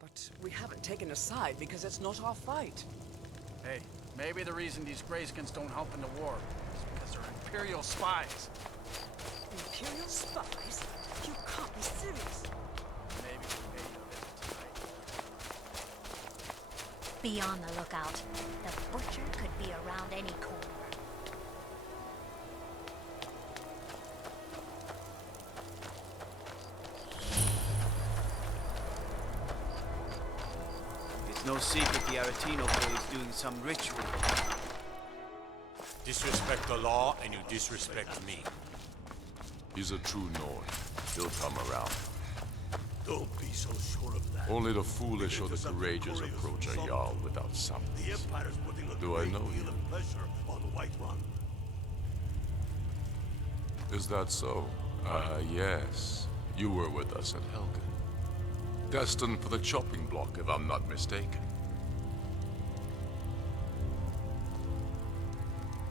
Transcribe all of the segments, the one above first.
But we haven't taken a side because it's not our fight. Hey, maybe the reason these Greyskins don't help in the war is because they're Imperial spies. Imperial spies? You can't be serious. Maybe we pay you a visit tonight. Be on the lookout. The butcher could be around any corner. It's no secret the Aretino boy is doing some ritual. Disrespect the law, and you disrespect me. He's a true Nord. He'll come around. Don't be so sure of that. Only the foolish or the courageous approach a Jarl without The summons. Empire's putting a Do I great know deal you? of pressure on Whiterun. Is that so? Yes. You were with us at Helgen. Destined for the chopping block, if I'm not mistaken.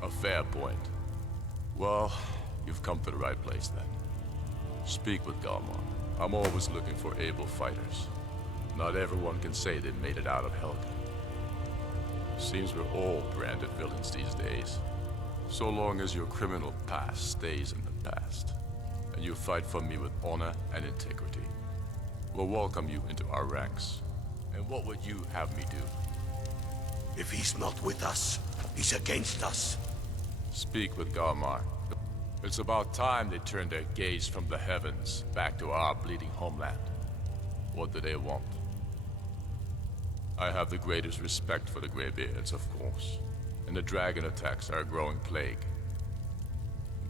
A fair point. Well, you've come to the right place then. Speak with Galmar. I'm always looking for able fighters. Not everyone can say they made it out of Helgen. Seems we're all branded villains these days. So long as your criminal past stays in the past, and you fight for me with honor and integrity, we'll welcome you into our ranks. And what would you have me do? If he's not with us, he's against us. Speak with Galmar. It's about time they turned their gaze from the heavens back to our bleeding homeland. What do they want? I have the greatest respect for the Greybeards, of course, and the dragon attacks are a growing plague.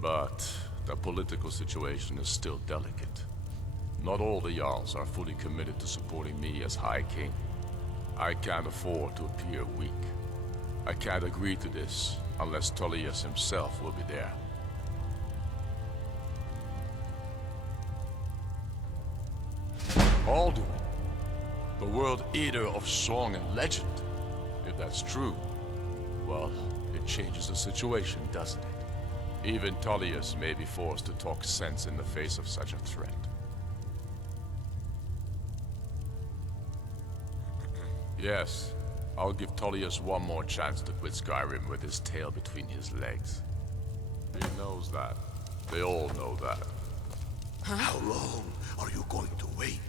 But the political situation is still delicate. Not all the Jarls are fully committed to supporting me as High King. I can't afford to appear weak. I can't agree to this unless Tullius himself will be there. Alduin, the World Eater of song and legend. If that's true, well, it changes the situation, doesn't it? Even Tullius may be forced to talk sense in the face of such a threat. Yes, I'll give Tullius one more chance to quit Skyrim with his tail between his legs. He knows that. They all know that. How long are you going to wait?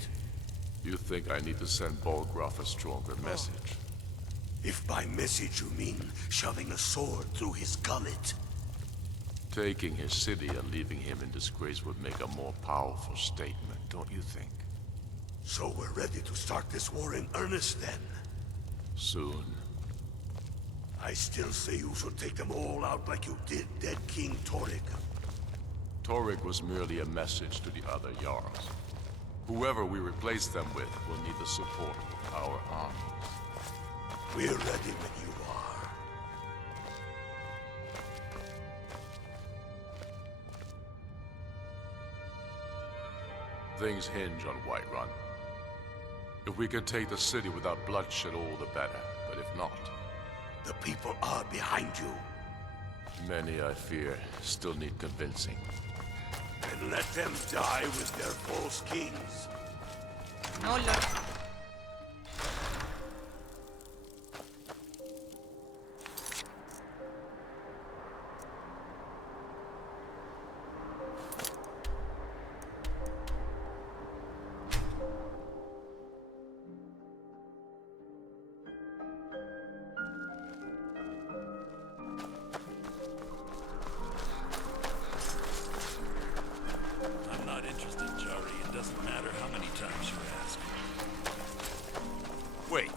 You think I need to send Bolgraf a stronger message? If by message you mean shoving a sword through his gullet. Taking his city and leaving him in disgrace would make a more powerful statement, don't you think? So we're ready to start this war in earnest then. Soon. I still say you should take them all out like you did dead King Torrig. Torrig was merely a message to the other Jarls. Whoever we replace them with will need the support of our armies. We're ready when you are. Things hinge on Whiterun. If we can take the city without bloodshed, all the better. But if not, The people are behind you. many, I fear, still need convincing. And let them die with their false kings. No, look. I'm not interested, Jari. It doesn't matter how many times you ask. Wait,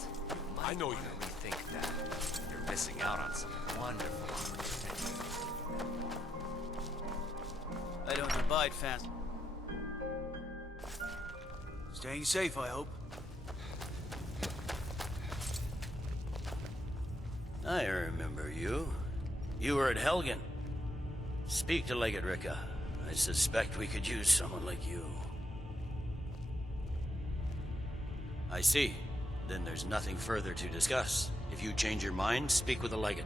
I know you. Rethink that. You're missing out on some wonderful opportunities. I don't abide fast. Staying safe, I hope. I remember you. You were at Helgen. Speak to Legate Ricka. I suspect we could use someone like you. I see. Then there's nothing further to discuss. If you change your mind, speak with the Legate.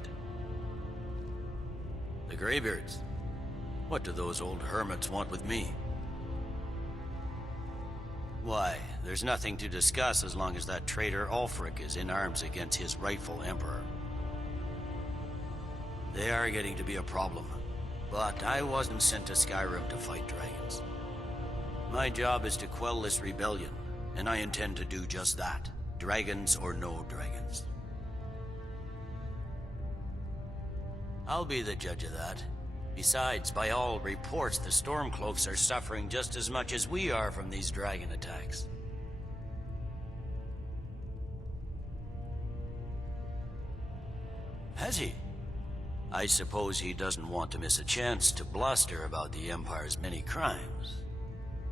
The Greybeards. What do those old hermits want with me? Why, there's nothing to discuss as long as that traitor Ulfric is in arms against his rightful emperor. They are getting to be a problem, but I wasn't sent to Skyrim to fight dragons. My job is to quell this rebellion, and I intend to do just that, dragons or no dragons. I'll be the judge of that. Besides, by all reports, the Stormcloaks are suffering just as much as we are from these dragon attacks. Has he? I suppose he doesn't want to miss a chance to bluster about the Empire's many crimes.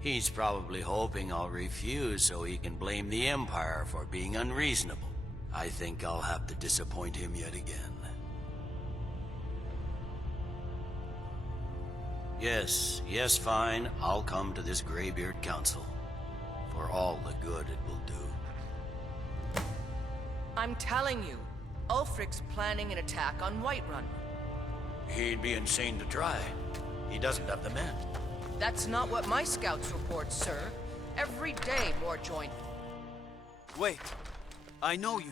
He's probably hoping I'll refuse so he can blame the Empire for being unreasonable. I think I'll have to disappoint him yet again. Yes, fine. I'll come to this Greybeard Council. For all the good it will do. I'm telling you, Ulfric's planning an attack on Whiterun. He'd be insane to try. He doesn't have the men. That's not what my scouts report, sir. Every day more join. Wait, I know you.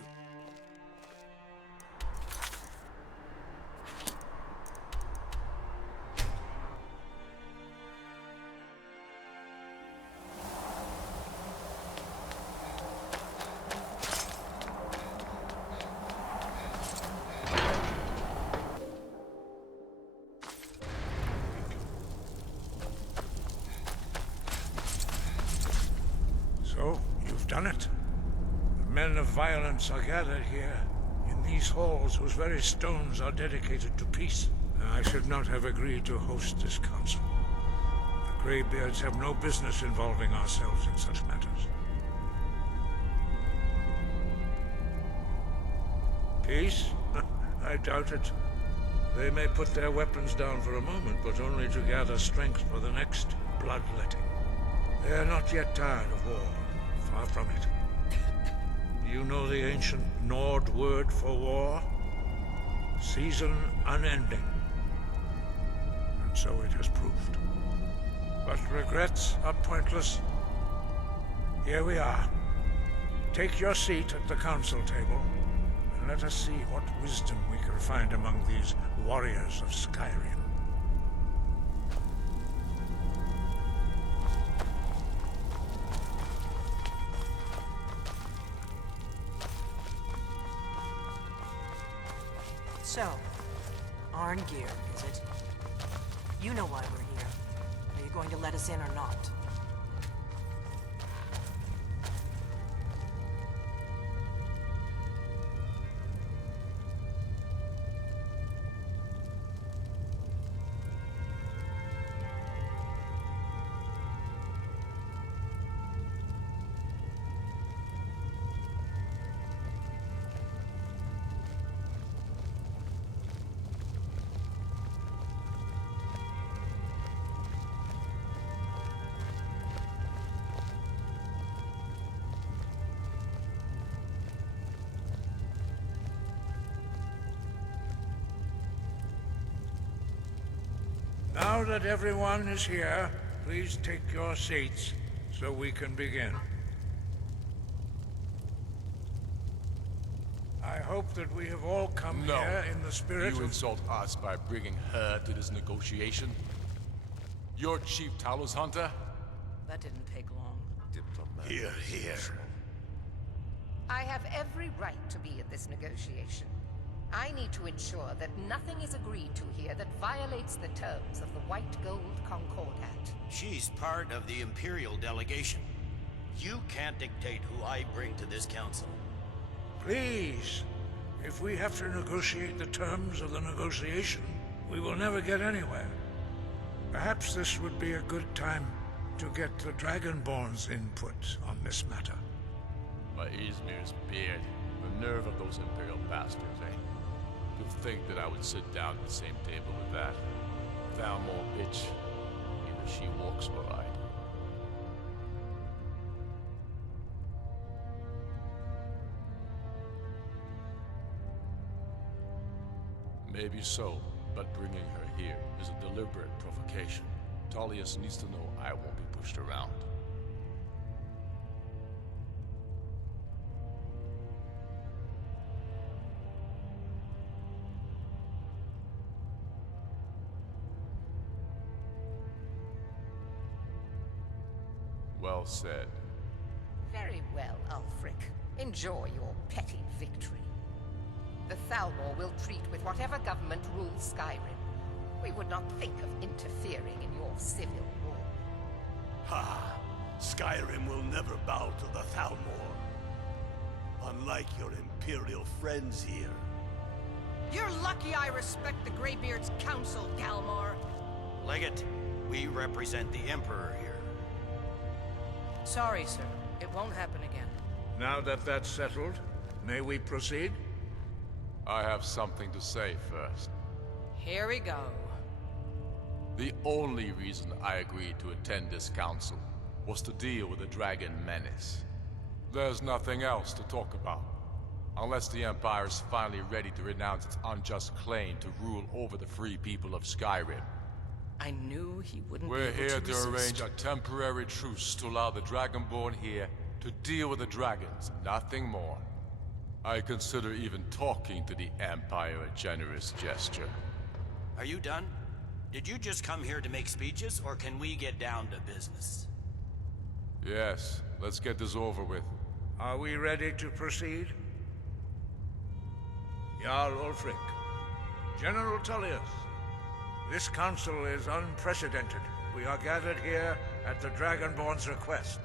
So, you've done it. The men of violence are gathered here, in these halls whose very stones are dedicated to peace. I should not have agreed to host this council. The Greybeards have no business involving ourselves in such matters. Peace? I doubt it. They may put their weapons down for a moment, but only to gather strength for the next bloodletting. They are not yet tired of war. Far from it. Do you know the ancient Nord word for war? Season unending. And so it has proved. But regrets are pointless. Here we are. Take your seat at the council table, and let us see what wisdom we can find among these warriors of Skyrim. So, Arngeir, is it? You know why we're here. Are you going to let us in or not? Now that everyone is here, please take your seats so we can begin. I hope that we have all come here in the spirit You of... insult us by bringing her to this negotiation? You're Chief Talos Hunter? That didn't take long. Here, here. I have every right to be at this negotiation. I need to ensure that nothing is agreed to here that violates the terms of the White Gold Concordat. She's part of the Imperial delegation. You can't dictate who I bring to this council. Please, if we have to negotiate the terms of the negotiation, we will never get anywhere. Perhaps this would be a good time to get the Dragonborn's input on this matter. By Izmir's beard, the nerve of those Imperial bastards, eh? To think that I would sit down at the same table with that. Thalmor bitch. Either she walks or I do. Maybe so, but bringing her here is a deliberate provocation. Tullius needs to know I won't be pushed around. Well said. Very well, Ulfric. Enjoy your petty victory. The Thalmor will treat with whatever government rules Skyrim. We would not think of interfering in your civil war. Ha! Skyrim will never bow to the Thalmor. Unlike your Imperial friends here. You're lucky I respect the Greybeard's counsel, Galmar. Legate, we represent the Emperor here. Sorry, sir. It won't happen again. Now that that's settled, may we proceed? I have something to say first. Here we go. The only reason I agreed to attend this council was to deal with the Dragon Menace. There's nothing else to talk about. Unless the Empire is finally ready to renounce its unjust claim to rule over the free people of Skyrim. I knew he wouldn't We're be able here to to resist. arrange a temporary truce to allow the Dragonborn here to deal with the dragons, nothing more. I consider even talking to the Empire a generous gesture. Are you done? Did you just come here to make speeches, or can we get down to business? Yes, let's get this over with. Are we ready to proceed? Jarl Ulfric, General Tullius, this council is unprecedented. We are gathered here at the Dragonborn's request.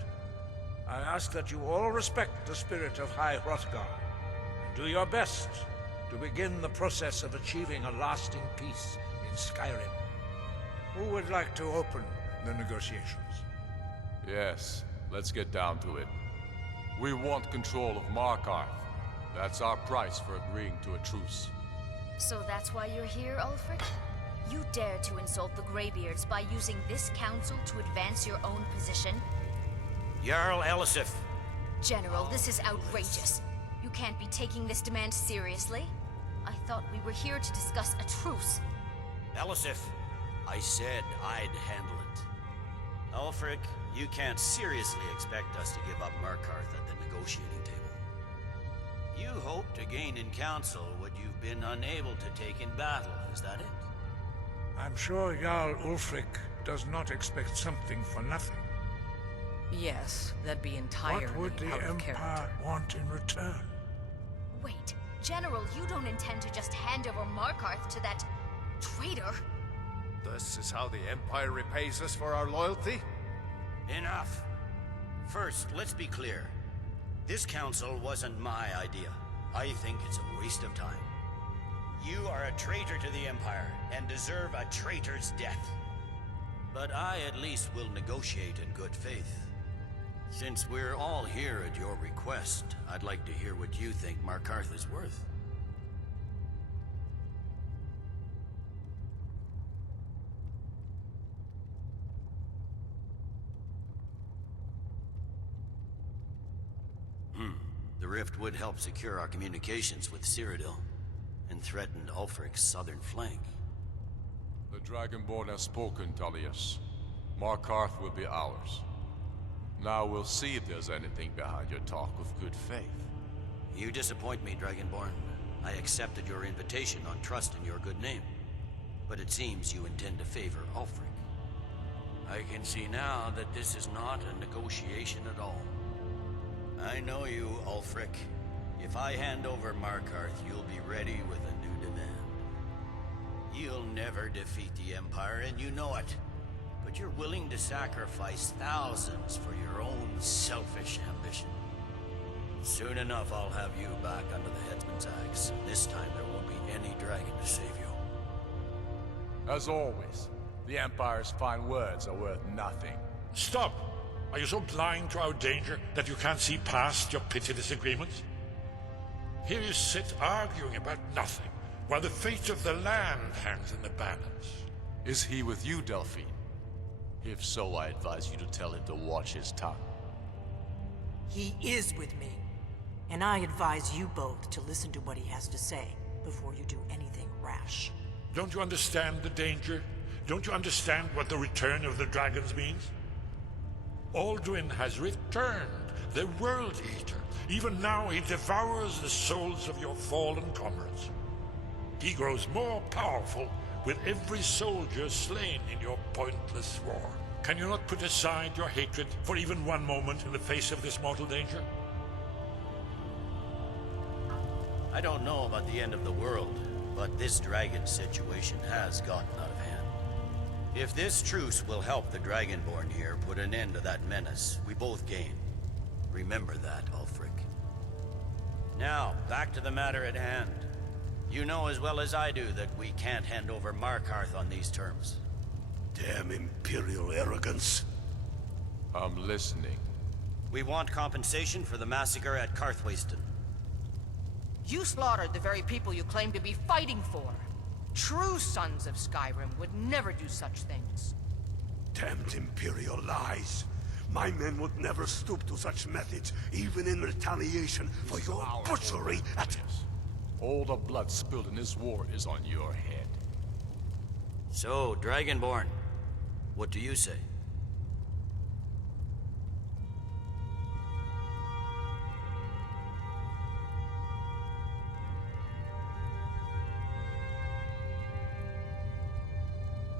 I ask that you all respect the spirit of High Hrothgar, and do your best to begin the process of achieving a lasting peace in Skyrim. Who would like to open the negotiations? Yes, let's get down to it. We want control of Markarth. That's our price for agreeing to a truce. So that's why you're here, Ulfric? You dare to insult the Greybeards by using this council to advance your own position? Jarl Elisif. General, this is outrageous. You can't be taking this demand seriously. I thought we were here to discuss a truce. Elisif, I said I'd handle it. Ulfric, you can't seriously expect us to give up Markarth at the negotiating table. You hope to gain in council what you've been unable to take in battle, is that it? I'm sure Jarl Ulfric does not expect something for nothing. Yes, that'd be entirely What would the out of Empire character. want in return? Wait, General, you don't intend to just hand over Markarth to that traitor? This is how the Empire repays us for our loyalty? Enough. First, let's be clear. This council wasn't my idea. I think it's a waste of time. You are a traitor to the Empire, and deserve a traitor's death. But I at least will negotiate in good faith. Since we're all here at your request, I'd like to hear what you think Markarth is worth. The rift would help secure our communications with Cyrodiil, and threatened Ulfric's southern flank. The Dragonborn has spoken, Tullius. Markarth will be ours. Now we'll see if there's anything behind your talk with good faith. You disappoint me, Dragonborn. I accepted your invitation on trust in your good name. But it seems you intend to favor Ulfric. I can see now that this is not a negotiation at all. I know you, Ulfric. If I hand over Markarth, you'll be ready with a new demand. You'll never defeat the Empire, and you know it. But you're willing to sacrifice thousands for your own selfish ambition. Soon enough, I'll have you back under the headsman's axe. This time, there won't be any dragon to save you. As always, the Empire's fine words are worth nothing. Stop! Are you so blind to our danger that you can't see past your petty disagreements? Here you sit arguing about nothing, while the fate of the land hangs in the balance. Is he with you, Delphine? If so, I advise you to tell him to watch his tongue. He is with me. And I advise you both to listen to what he has to say before you do anything rash. Don't you understand the danger? Don't you understand what the return of the dragons means? Alduin has returned, the World Eater. Even now he devours the souls of your fallen comrades. He grows more powerful with every soldier slain in your pointless war. Can you not put aside your hatred for even one moment in the face of this mortal danger? I don't know about the end of the world, but this dragon situation has gotten out of hand. If this truce will help the Dragonborn here put an end to that menace, we both gain. Remember that, Ulfric. Now, back to the matter at hand. You know as well as I do that we can't hand over Markarth on these terms. Damn Imperial arrogance. I'm listening. We want compensation for the massacre at Karthwasten. You slaughtered the very people you claim to be fighting for. True sons of Skyrim would never do such things. Damned Imperial lies. My men would never stoop to such methods, even in retaliation for your butchery at... All the blood spilled in this war is on your head. So, Dragonborn, what do you say?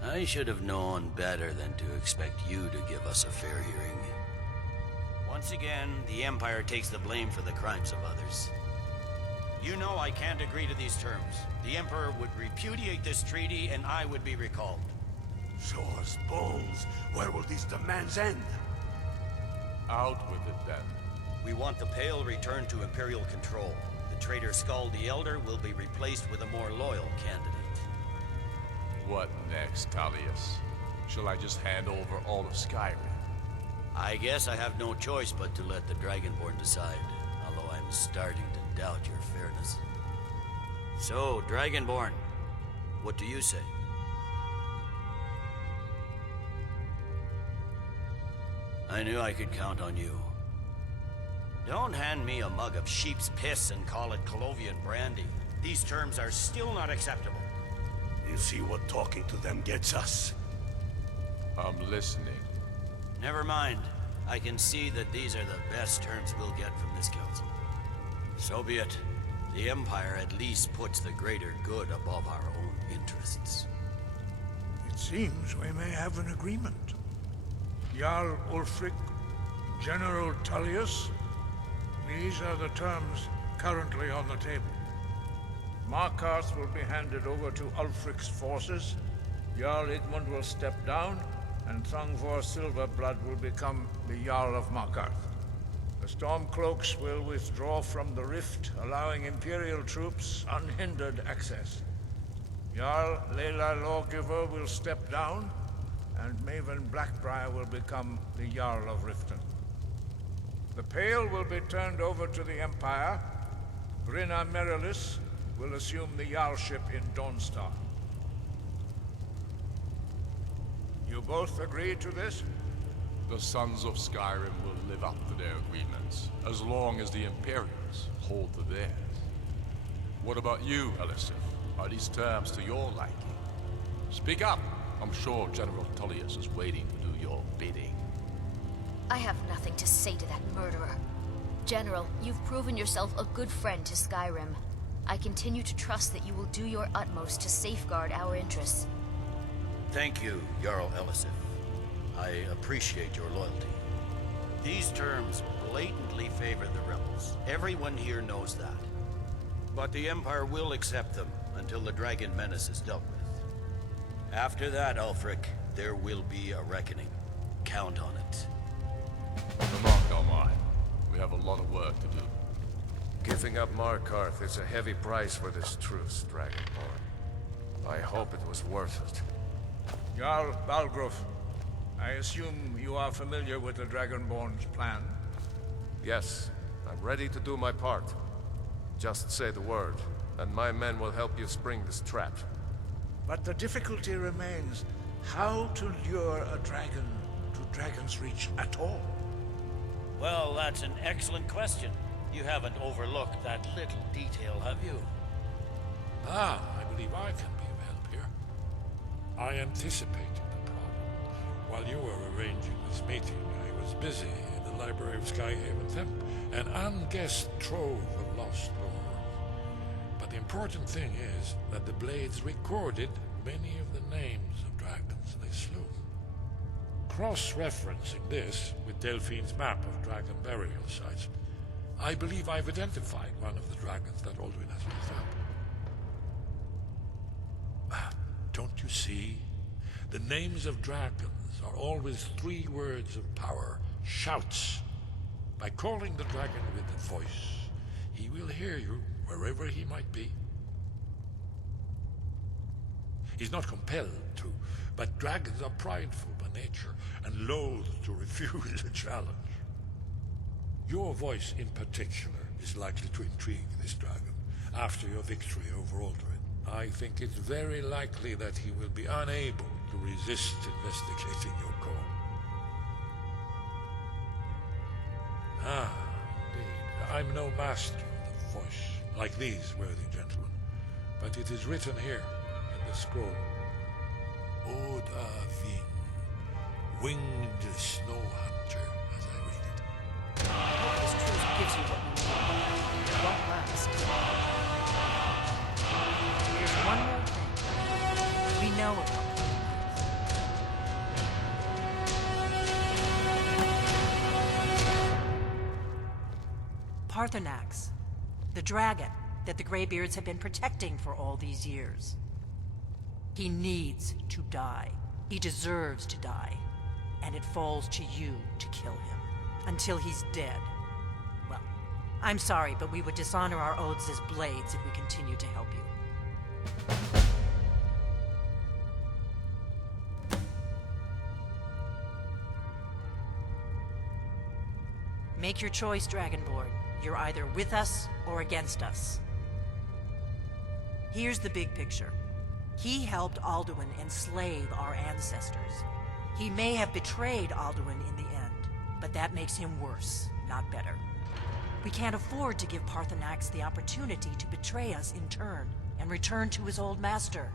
I should have known better than to expect you to give us a fair hearing. Once again, the Empire takes the blame for the crimes of others. You know I can't agree to these terms. The Emperor would repudiate this treaty and I would be recalled. Show us bones. Where will these demands end? Out with it then. We want the Pale returned to Imperial control. The traitor Skull the Elder will be replaced with a more loyal candidate. What next, Tullius? Shall I just hand over all of Skyrim? I guess I have no choice but to let the Dragonborn decide, although I'm starting to doubt your fairness. So, Dragonborn, what do you say? I knew I could count on you. Don't hand me a mug of sheep's piss and call it Colovian brandy. These terms are still not acceptable. You see what talking to them gets us? I'm listening. Never mind. I can see that these are the best terms we'll get from this council. So be it. The Empire at least puts the greater good above our own interests. It seems we may have an agreement. Jarl Ulfric, General Tullius, these are the terms currently on the table. Markarth will be handed over to Ulfric's forces, Jarl Igmund will step down, and Thangvor Silverblood will become the Jarl of Markarth. The Stormcloaks will withdraw from the rift, allowing Imperial troops unhindered access. Jarl Leila Lawgiver will step down, and Maven Blackbriar will become the Jarl of Riften. The Pale will be turned over to the Empire. Brynna Merilis will assume the Jarlship in Dawnstar. You both agree to this? The Sons of Skyrim will live up to their agreements, as long as the Imperials hold to theirs. What about you, Elisif? Are these terms to your liking? Speak up! I'm sure General Tullius is waiting to do your bidding. I have nothing to say to that murderer. General, you've proven yourself a good friend to Skyrim. I continue to trust that you will do your utmost to safeguard our interests. Thank you, Jarl Elisif. I appreciate your loyalty. These terms blatantly favor the rebels. Everyone here knows that. But the Empire will accept them until the Dragon Menace is dealt with. After that, Ulfric, there will be a reckoning. Count on it. Come on, Galmar. We have a lot of work to do. Giving up Markarth is a heavy price for this truce, Dragonborn. I hope it was worth it. Jarl Balgruuf, I assume you are familiar with the Dragonborn's plan? Yes, I'm ready to do my part. Just say the word, and my men will help you spring this trap. But the difficulty remains how to lure a dragon to Dragon's Reach at all. Well, that's an excellent question. You haven't overlooked that little detail, have you? Ah, I believe I can be of help here. I anticipated the problem. While you were arranging this meeting, I was busy in the library of Skyhaven Temp, an unguessed trove of lost lore. But the important thing is that the Blades recorded many of the names of dragons they slew. Cross-referencing this with Delphine's map of dragon burial sites, I believe I've identified one of the dragons that Alduin has raised up. Don't you see? The names of dragons are always 3 words of power, shouts. By calling the dragon with a voice, he will hear you wherever he might be. He's not compelled to, but dragons are prideful by nature and loath to refuse a challenge. Your voice in particular is likely to intrigue this dragon after your victory over Alduin. I think it's very likely that he will be unable to resist investigating your call. Ah, indeed. I'm no master of the voice, like these worthy gentlemen, but it is written here in the scroll. Oda Vin, winged snow hunter, as I read it. I hope this truth gives you what you need. It won't last. There's one more thing. We know about Parthenax, the dragon that the Greybeards have been protecting for all these years. He needs to die. He deserves to die. And it falls to you to kill him. Until he's dead. Well, I'm sorry, but we would dishonor our oaths as blades if we continue to help you. Make your choice, Dragonborn. You're either with us or against us. Here's the big picture. He helped Alduin enslave our ancestors. He may have betrayed Alduin in the end, but that makes him worse, not better. We can't afford to give Parthenax the opportunity to betray us in turn and return to his old master.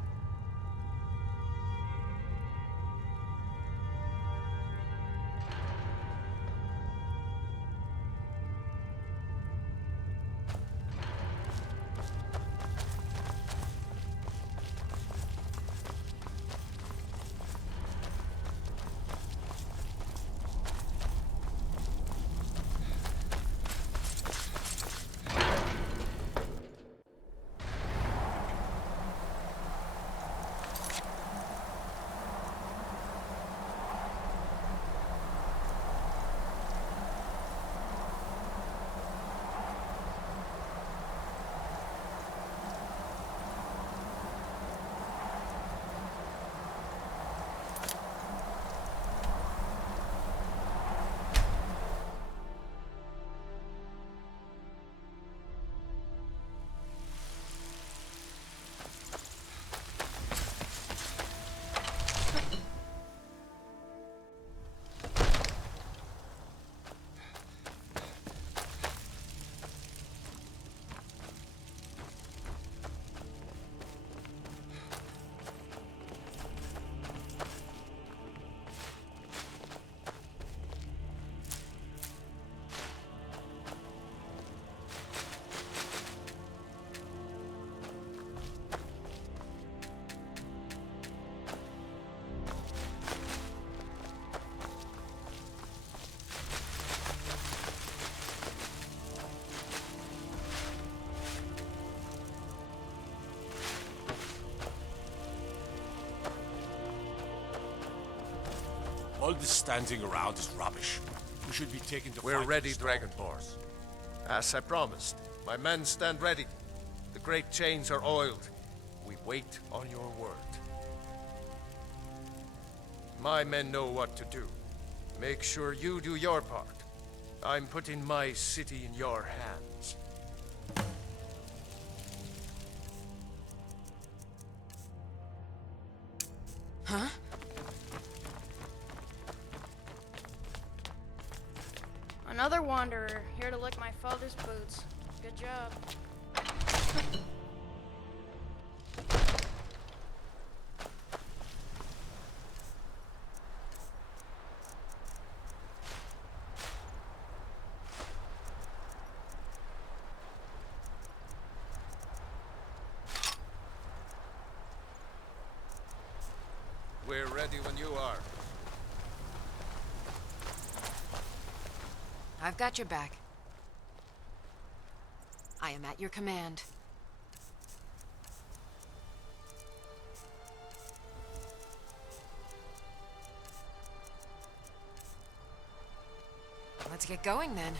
All this standing around is rubbish. We should be taking the We're fight ready, to the storm. Dragonborn. As I promised, my men stand ready. The great chains are oiled. We wait on your word. My men know what to do. Make sure you do your part. I'm putting my city in your hands. Huh? Another wanderer, here to lick my father's boots. Good job. We're ready when you are. I've got your back. I am at your command. Let's get going then.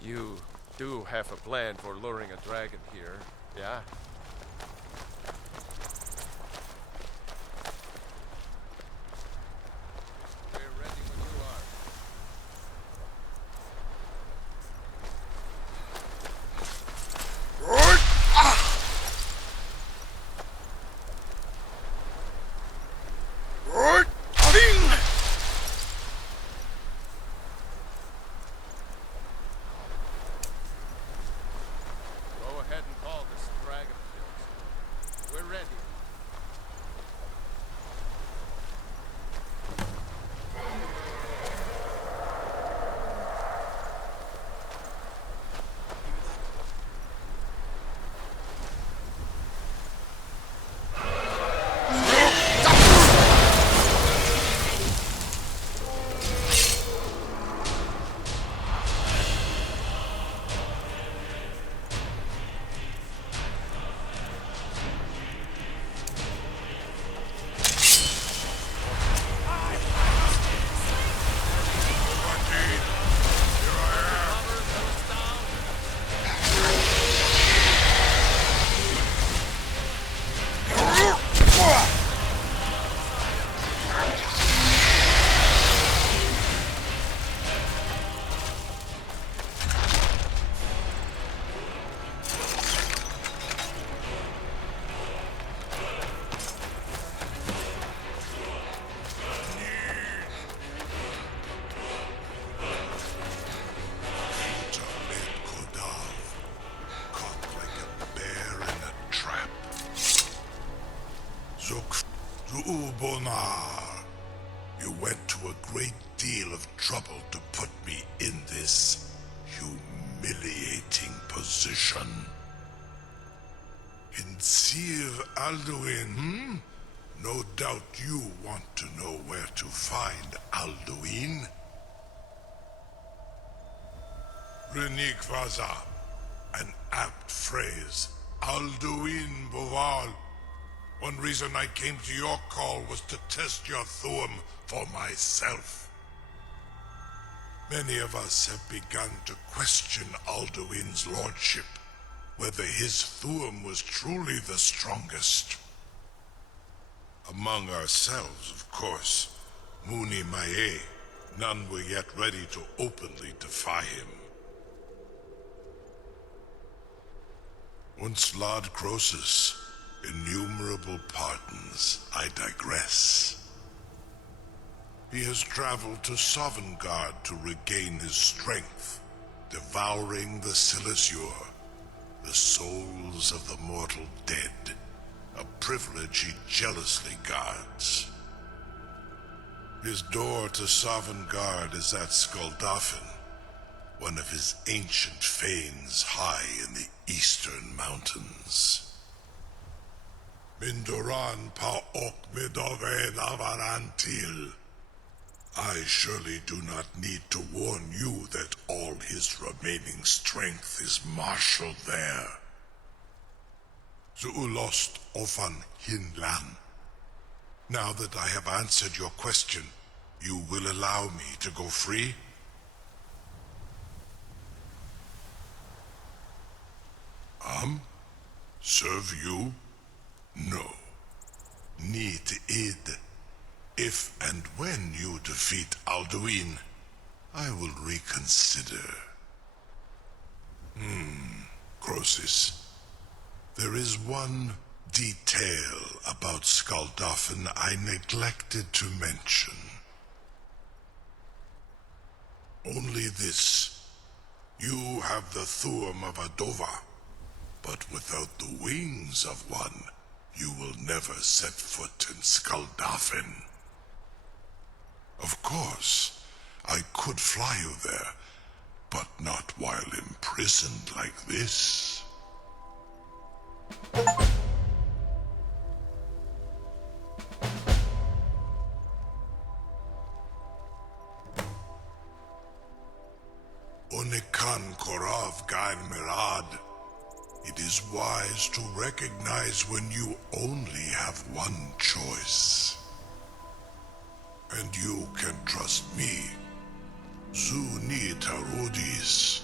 You do have a plan for luring a dragon here, yeah? We're ready when you are. Go ahead and call this dragon. Lamar, you went to a great deal of trouble to put me in this humiliating position. In Sir Alduin, No doubt you want to know where to find Alduin. Renik Vaza, an apt phrase. Alduin Boval. One reason I came to your call was to test your Thuum for myself. Many of us have begun to question Alduin's lordship, whether his Thuum was truly the strongest. Among ourselves, of course, Muni Mae, none were yet ready to openly defy him. Once Lord Croesus, innumerable pardons, I digress. He has traveled to Sovngarde to regain his strength, devouring the Silesure, the souls of the mortal dead, a privilege he jealously guards. His door to Sovngarde is at Skuldafn, one of his ancient fanes high in the eastern mountains. Mindoran pa ok midove navarantil. I surely do not need to warn you that all his remaining strength is marshaled there. Zuulost ofan hinlan. Now that I have answered your question, you will allow me to go free? Serve you? No. Need id. If and when you defeat Alduin, I will reconsider. Croesus. There is one detail about Skuldafn I neglected to mention. Only this. You have the Thuum of Adova, but without the wings of one, you will never set foot in Skuldafn. Of course, I could fly you there, but not while imprisoned like this. Onikan Korav Gain Mirad. It is wise to recognize when you only have one choice. And you can trust me. Zuni Tarudis.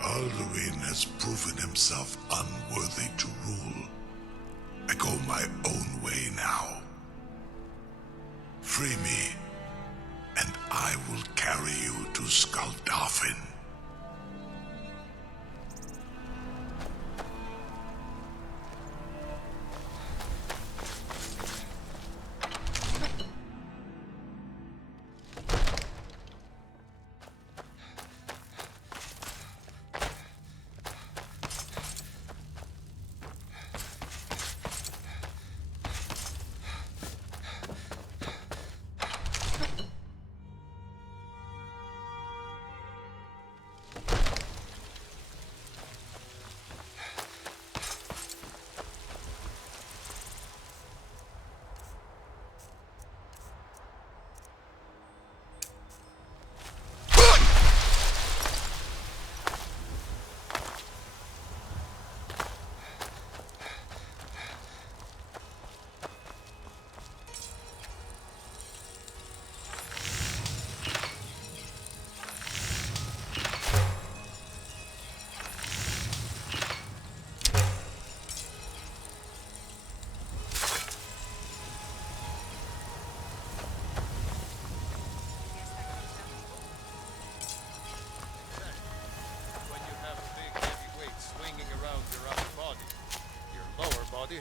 Alduin has proven himself unworthy to rule. I go my own way now. Free me, and I will carry you to Skuldafn.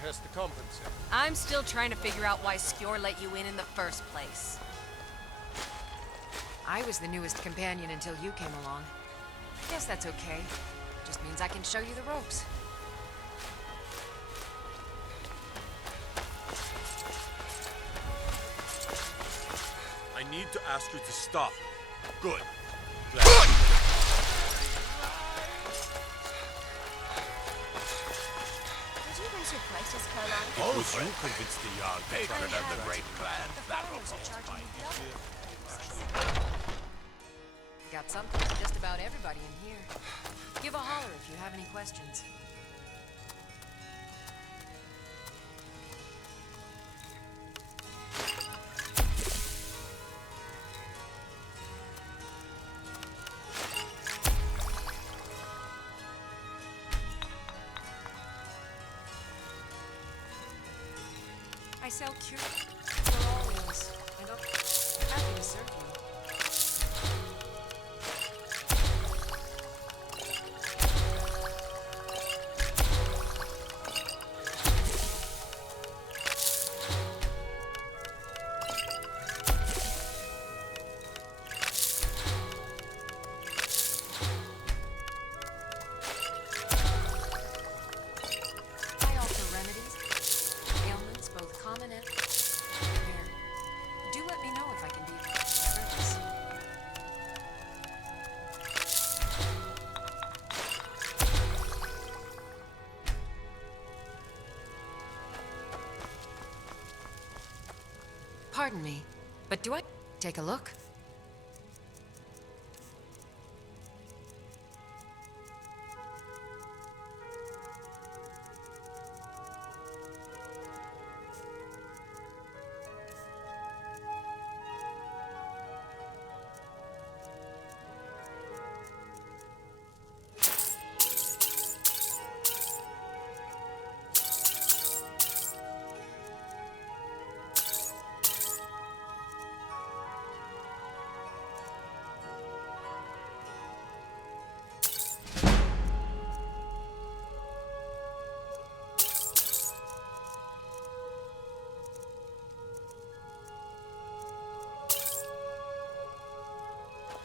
Has to compensate. I'm still trying to figure out why Skjor let you in the first place. I was the newest companion until you came along. Guess that's okay. Just means I can show you the ropes. I need to ask you to stop. Good. Did you raise your prices, Caroline? It was you convinced the Jarl to Patron try of the Great Clan battle Got something for just about everybody in here. Give a holler if you have any questions. I sell cure for all ills, and I'm happy to serve you. I offer remedies, ailments, both common and rare. Do let me know if I can be of service. Pardon me, but do I take a look?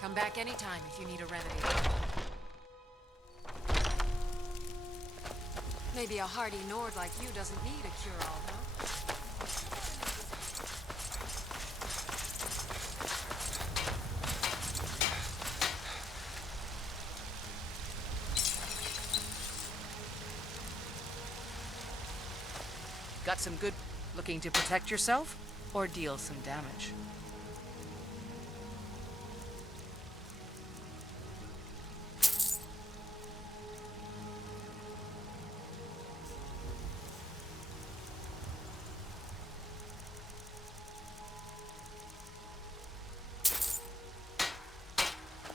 Come back anytime if you need a remedy. Maybe a hardy Nord like you doesn't need a cure-all, huh? Got some good looking to protect yourself or deal some damage?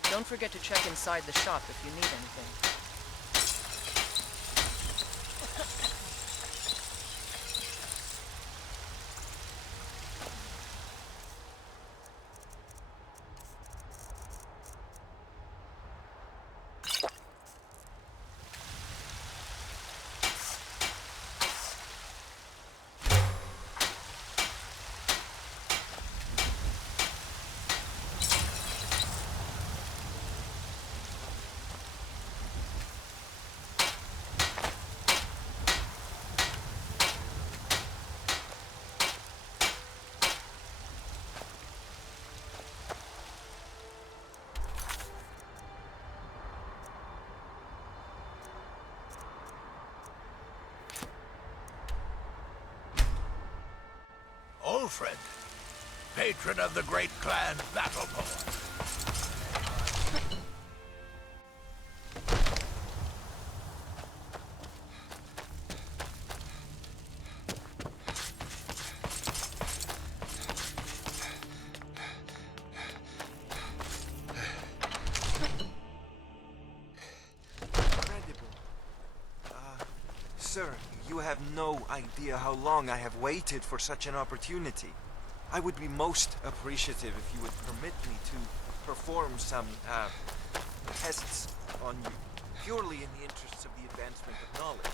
Don't forget to check inside the shop if you need anything. Ulfred, patron of the Great Clan battle poem. Sir, you have no idea how long I have waited for such an opportunity. I would be most appreciative if you would permit me to perform some, tests on you, purely in the interests of the advancement of knowledge.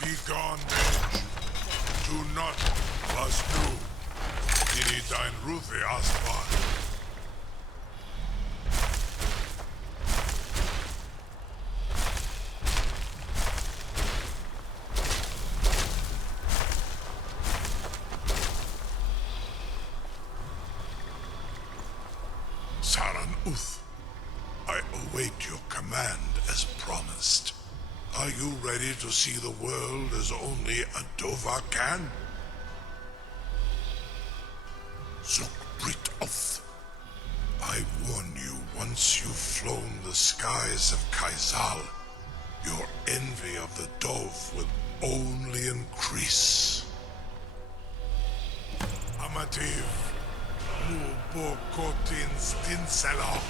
Begone, mage. Do not was du. Ini dein Rufe Asphalt. Saran Uth, I await your command as promised. Are you ready to see the world as only a Dova can? Zukbrit Uth, I warn you, once you've flown the skies of Kaizal, your envy of the Dove will only increase. Amativ, Mubo Kotin Stinselok.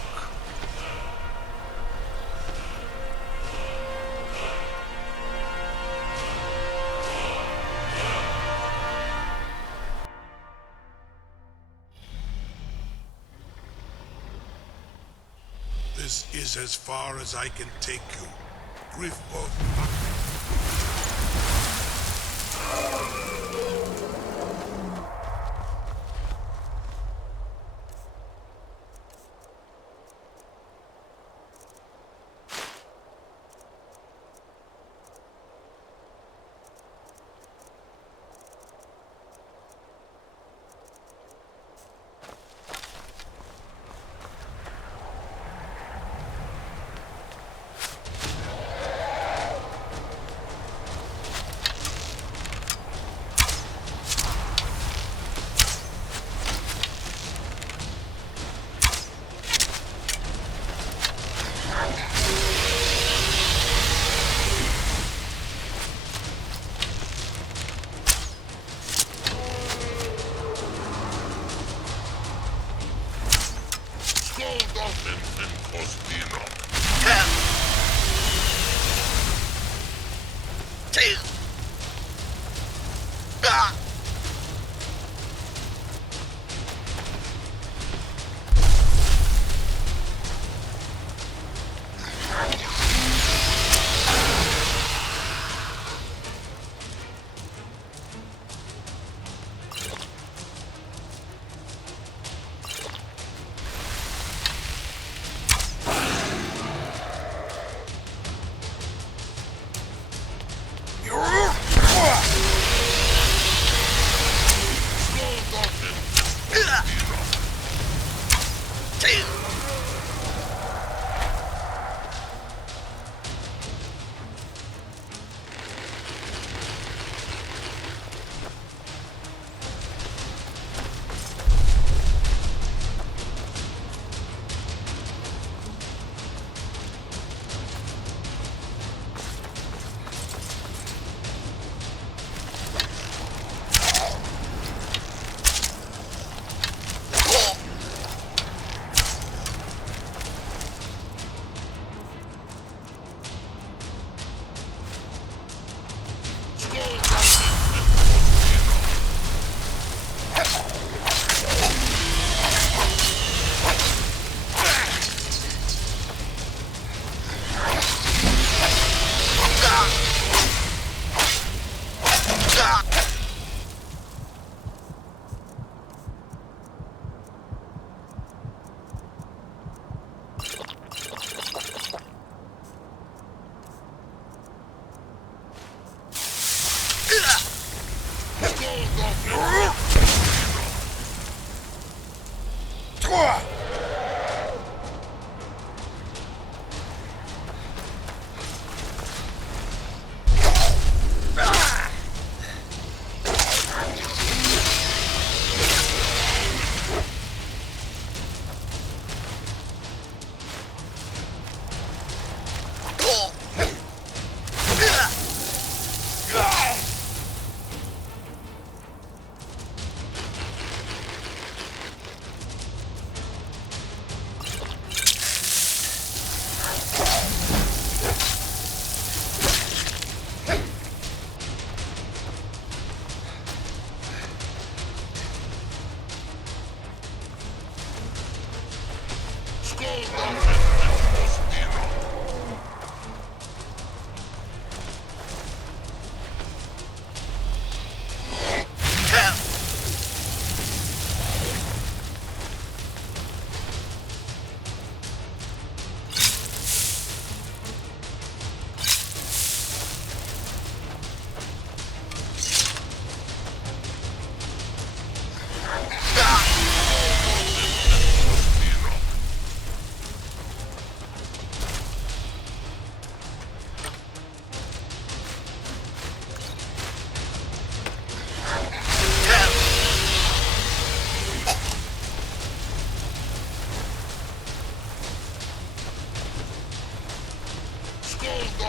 This is as far as I can take you. Griffbog.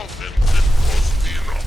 Soften and cause me knock.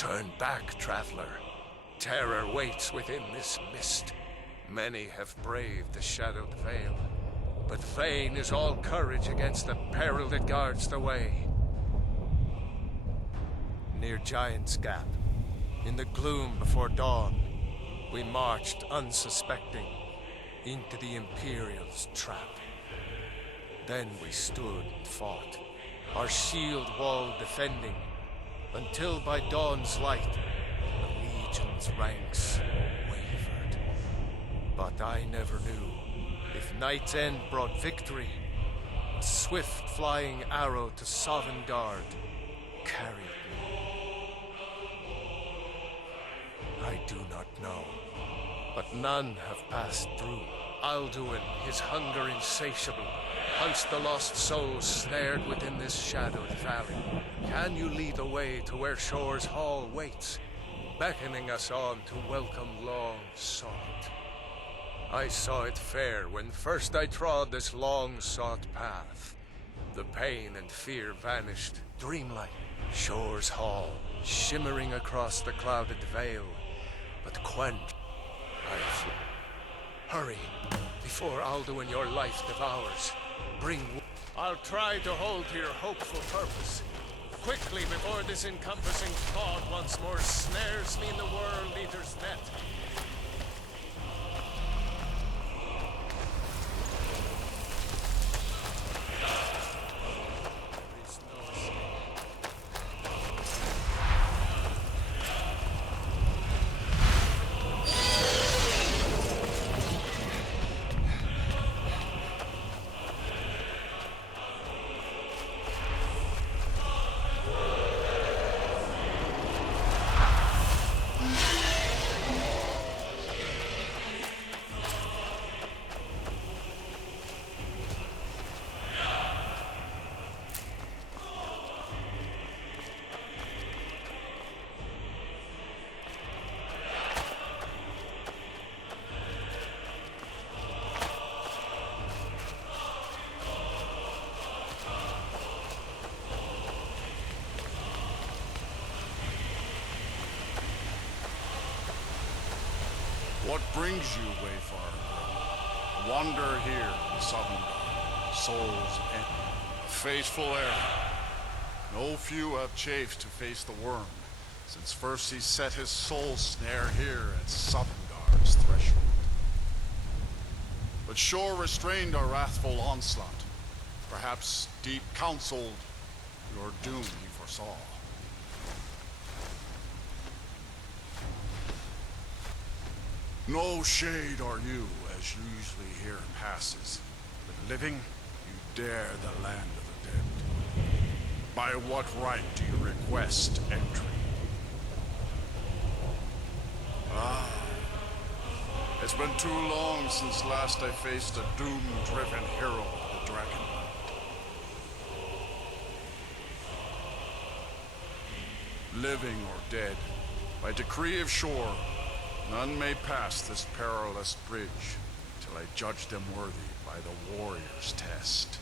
Turn back, traveler. Terror waits within this mist. Many have braved the shadowed veil, but vain is all courage against the peril that guards the way. Near Giant's Gap, in the gloom before dawn, we marched unsuspecting into the Imperial's trap. Then we stood and fought, our shield wall defending, until by dawn's light, the Legion's ranks wavered. But I never knew if Night's End brought victory, a swift flying arrow to Sovngarde carried me. I do not know, but none have passed through. Alduin, his hunger insatiable, hunts the lost souls snared within this shadowed valley. Can you lead the way to where Shore's Hall waits, beckoning us on to welcome long sought? I saw it fair when first I trod this long-sought path. The pain and fear vanished, dreamlike. Shore's Hall, shimmering across the clouded veil, but quenched. Hurry, before Alduin your life devours. Bring. I'll try to hold to your hopeful purpose. Quickly, before this encompassing thought once more snares me in the World Eater's net. What brings you, Wayfarer? Wander here in Sovngarde, soul's end. A faithful errand. No few have chafed to face the worm, since first he set his soul snare here at Sovngarde's threshold. But Shore restrained our wrathful onslaught. Perhaps deep counseled your doom he foresaw. No shade are you, as usually here passes. But living, you dare the land of the dead. By what right do you request entry? Ah, it's been too long since last I faced a doom-driven hero of the Dragonland. Living or dead, by decree of Shore, none may pass this perilous bridge till I judge them worthy by the warrior's test.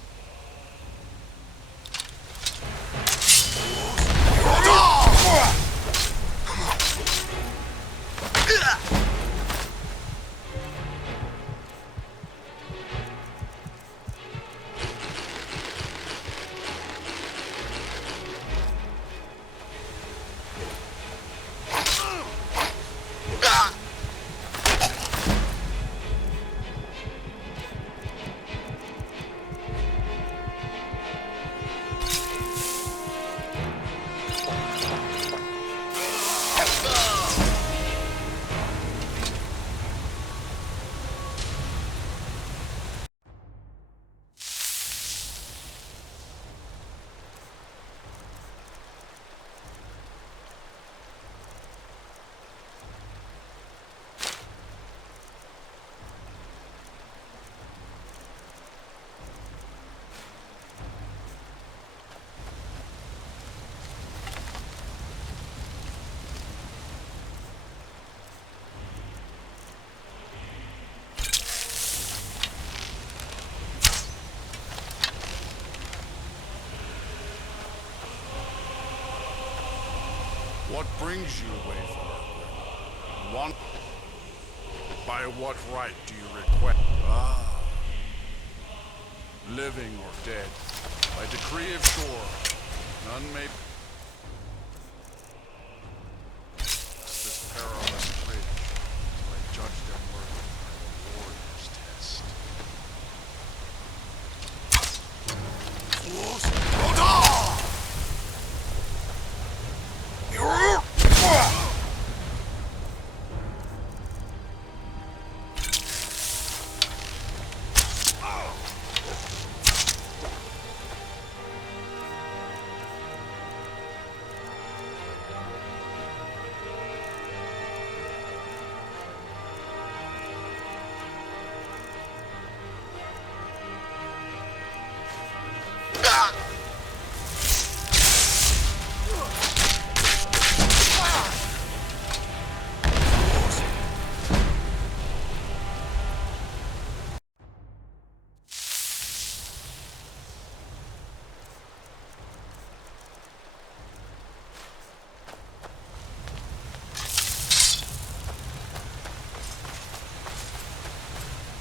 What brings you, Wayfarer? One. By what right do you request? Ah. Living or dead, by decree of shore, none may pass this perilous bridge till I judge them worthy by the warrior's test. Fools!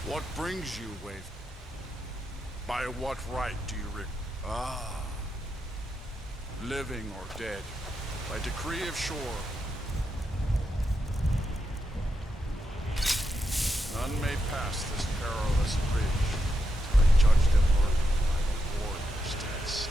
What brings you, Wave? By what right do you Ah. Living or dead, by decree of shore. None may pass this perilous bridge till I judge them worthy by the warrior's test.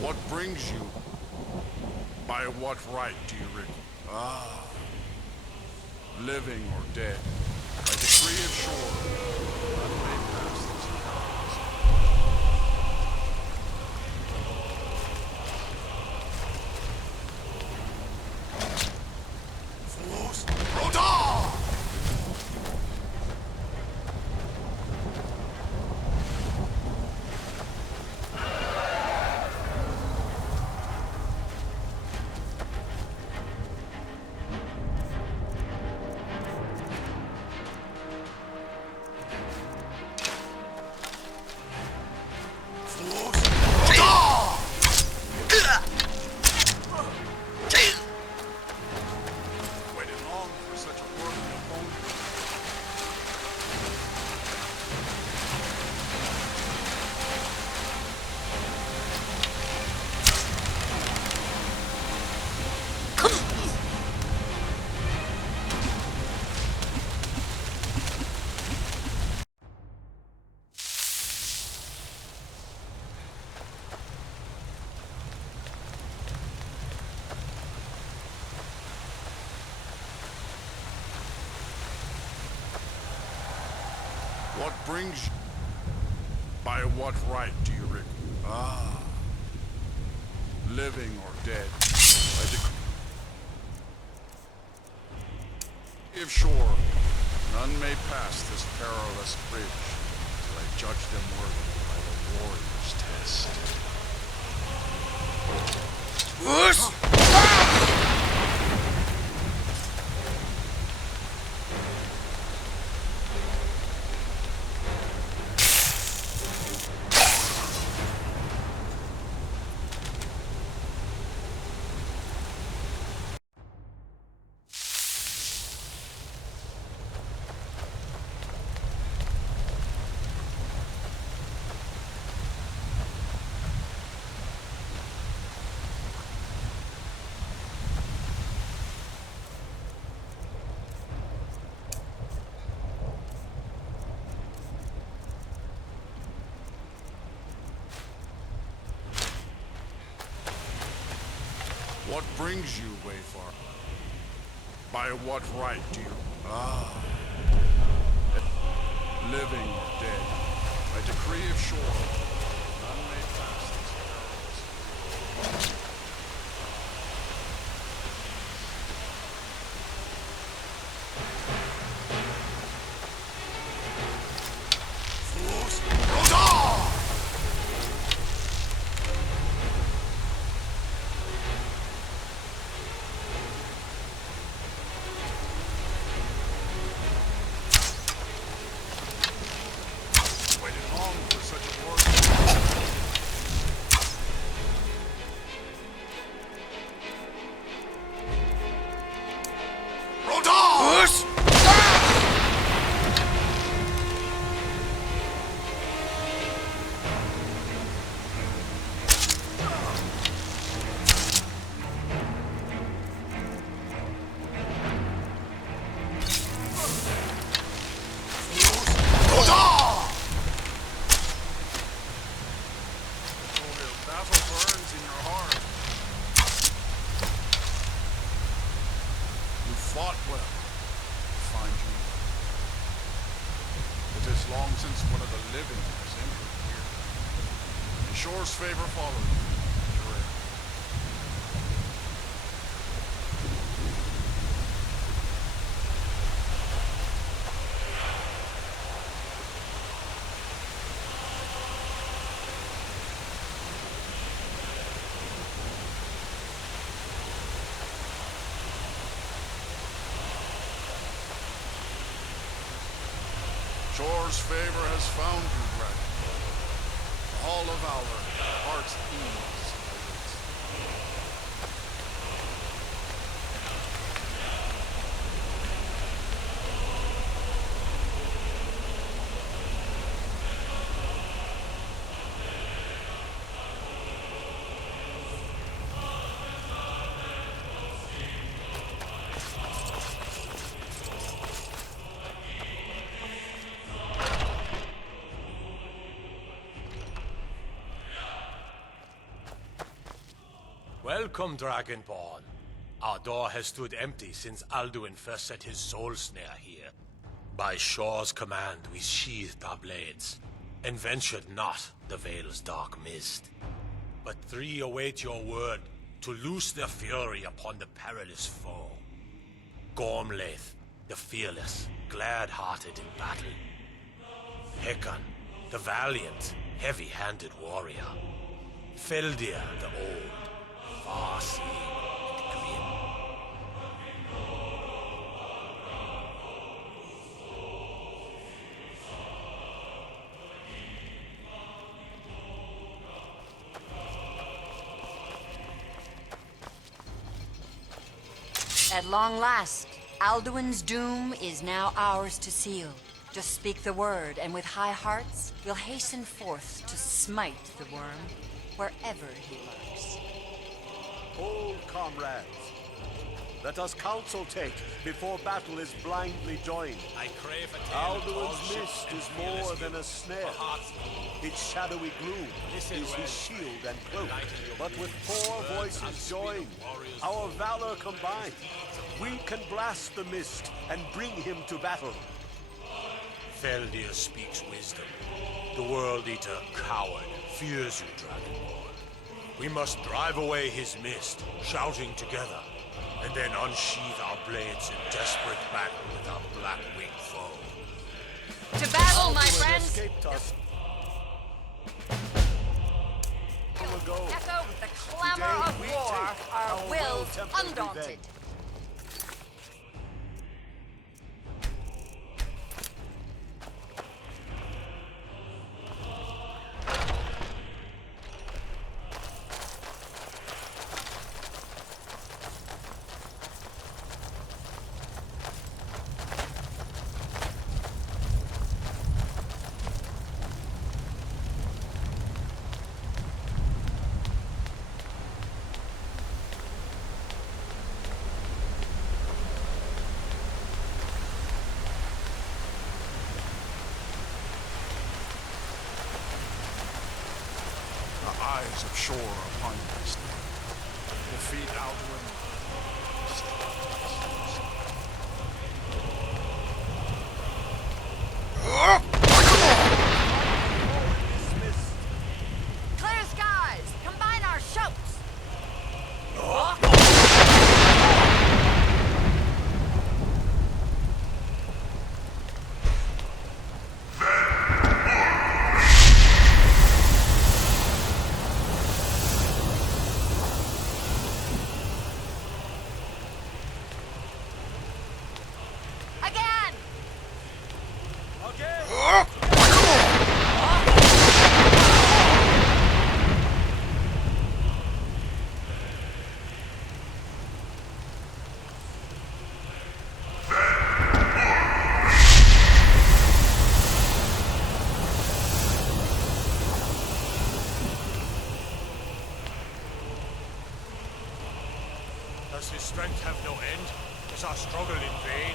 What brings you? By what right do you Ah. Living or dead, by decree of shore, none may pass this perilous Fools! Roda! What brings you? By what right do you Ah. Living or dead, by decree of shore, none may pass this perilous bridge till I judge them worthy by the warrior's test. What brings you, Wayfarer? By what right do you... Living or dead, by decree of shore, none may pass this perilous. Shore's favor follows you. Shore's favor has found you, Brett. Hall of Valor, heart's ease Welcome, Dragonborn. Our door has stood empty since Alduin first set his soul snare here. By Shore's command, we sheathed our blades, and ventured not the Vale's dark mist. But three await your word to loose their fury upon the perilous foe. Gormlaith, the fearless, glad-hearted in battle. Hekon, the valiant, heavy-handed warrior. Feldir, the old, far-seeing and grim. At long last, Alduin's doom is now ours to seal. Just speak the word, and with high hearts, we'll hasten forth to smite the worm wherever he lurks. Hold, comrades. Let us counsel take before battle is blindly joined. I crave a tale of tall Alduin's ships mist and is fearless more than a youth, snare. for hearts Its shadowy gloom Listen is well, his shield and cloak. Enlighten your But with ears, four birds voices unspeakable joined, warriors our fall. valor combined, we can blast the mist and bring him to battle. Feldir speaks wisdom. The World Eater, coward, fears you, Dragonborn. We must drive away his mist, shouting together, and then unsheath our blades in desperate battle with our black-winged foe. To battle, my Alduin friends! escaped us. Ago. Echo with the clamor Today of we war, take our our wills well-tempered undaunted. revenge. The eyes of Shore are upon you this day. Defeat Alduin. Clear skies! Combine our shouts! Again! Does his strength have no end? Is our struggle in vain?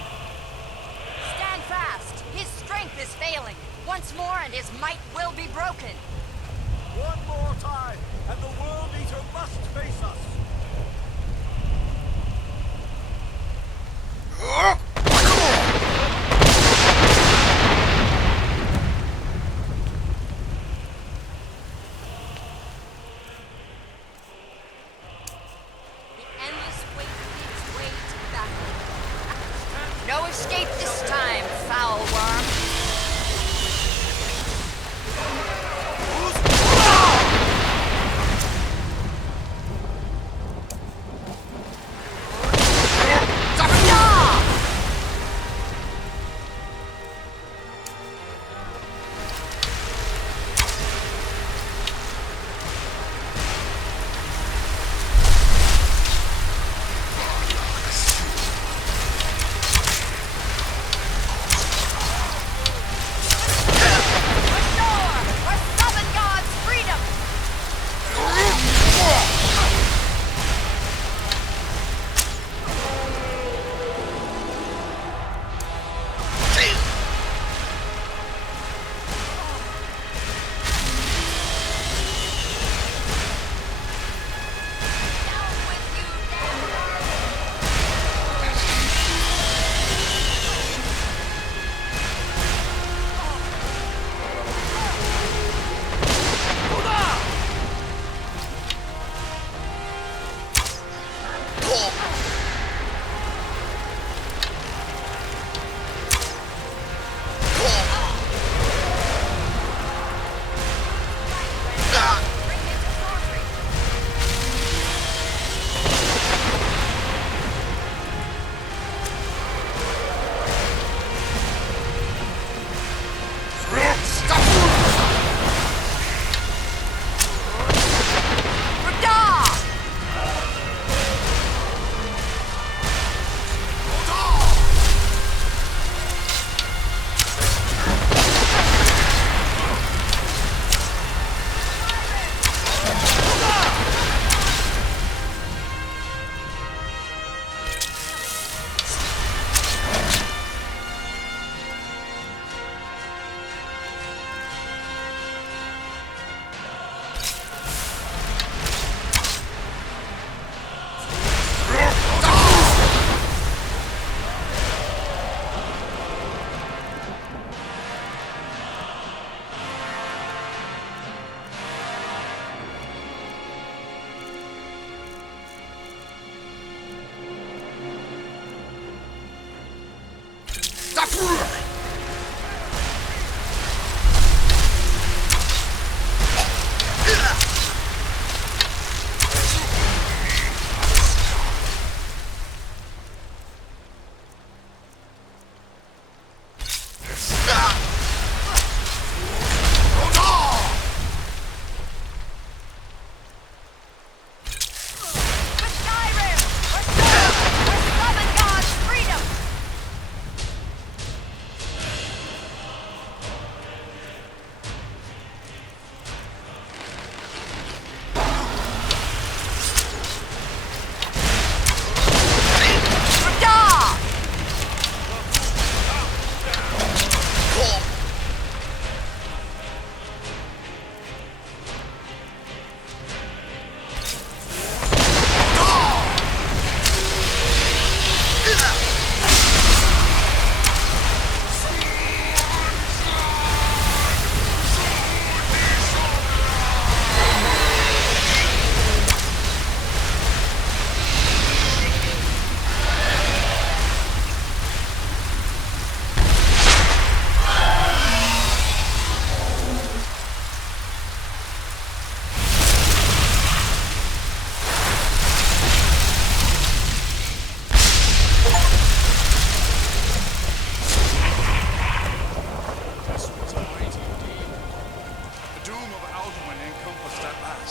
Stand fast! His strength is failing! Once more and his might will be broken! One more time, and the World Eater must face us! The endless wait gives way to battle. No escape this time, foul worm!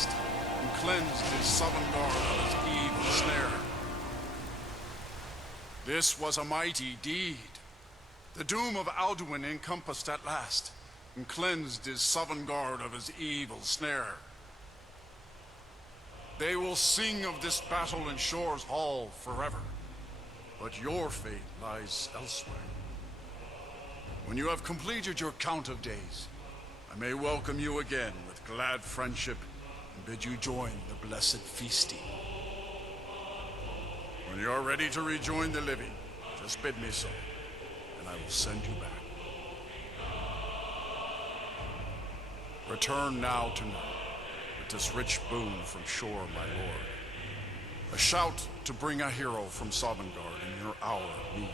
last, and cleansed his Sovngarde of his evil snare. This was a mighty deed. The doom of Alduin encompassed at last, and cleansed his Sovngarde of his evil snare. They will sing of this battle in Shore's Hall forever, but your fate lies elsewhere. When you have completed your count of days, I may welcome you again with glad friendship and bid you join the blessed feasting. When you are ready to rejoin the living, just bid me so, and I will send you back. Return now to Nod, with this rich boon from Shore, my lord. A shout to bring a hero from Sovngarde in your hour of need.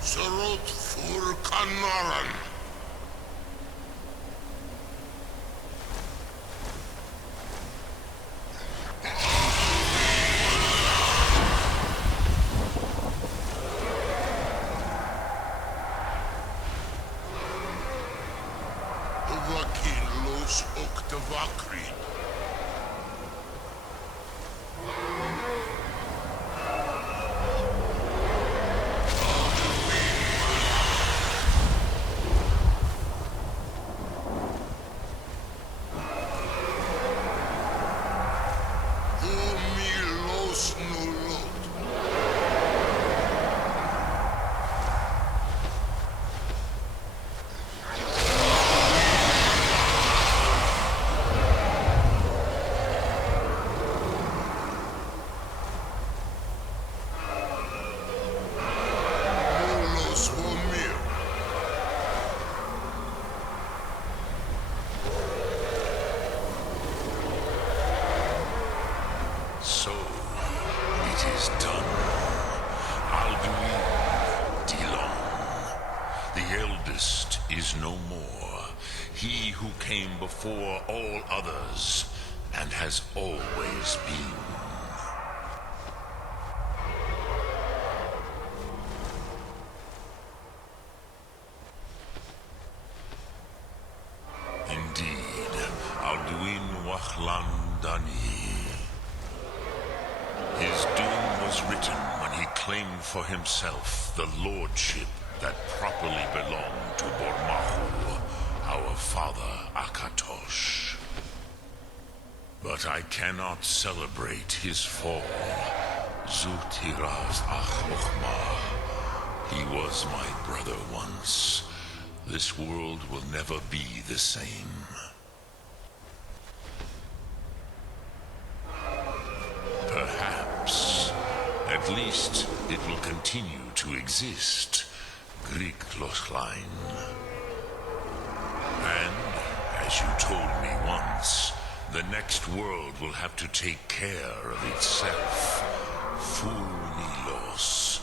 Sarot fur Kanaran. Vakin los Oktavakri. So, it is done. Alduin Dilon, the eldest, is no more. He who came before all others, and has always been. Indeed, Alduin Wachlan Dani. His doom was written when he claimed for himself the lordship that properly belonged to Bormahu, our father Akatosh. But I cannot celebrate his fall. Zutiraz Achmochma. He was my brother once. This world will never be the same. Perhaps. At least it will continue to exist. Grik Lochlein. And, as you told me once, the next world will have to take care of itself. Funilos.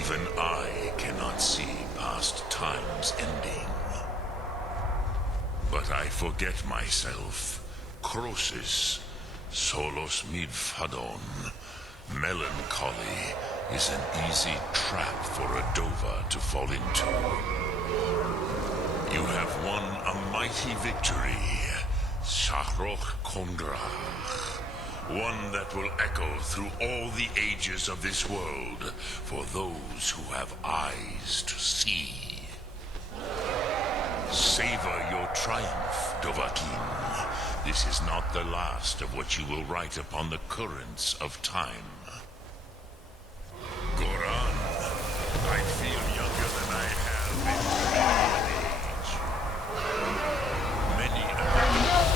Even I cannot see past time's ending. But I forget myself. Crosis. Solos midfadon. Melancholy is an easy trap for a Dova to fall into. You have won a mighty victory, Shahroch Kongrach. One that will echo through all the ages of this world for those who have eyes to see. Savor your triumph, Dovahkiin. This is not the last of what you will write upon the currents of time. Goran, I feel younger than I have in age. Many of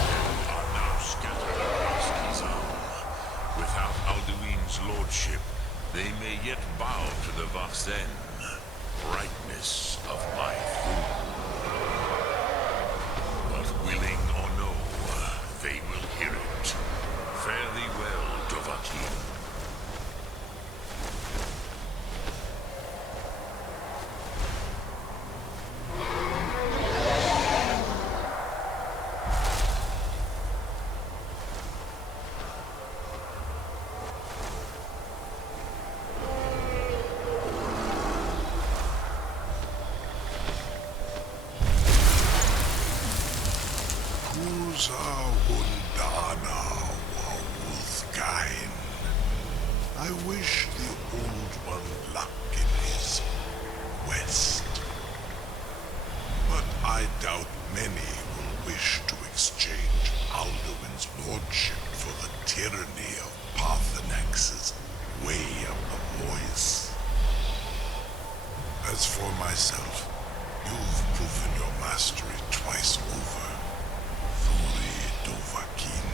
them are now scattered across Kizam. Without Alduin's lordship, they may yet bow to the Vaxen, brightness of my food. But willing or no, they will hear it. I wish the Old One luck in his quest. But I doubt many will wish to exchange Alduin's lordship for the tyranny of Paarthurnax's way of the voice. As for myself, you've proven your mastery twice over. Thuri Dovahkiin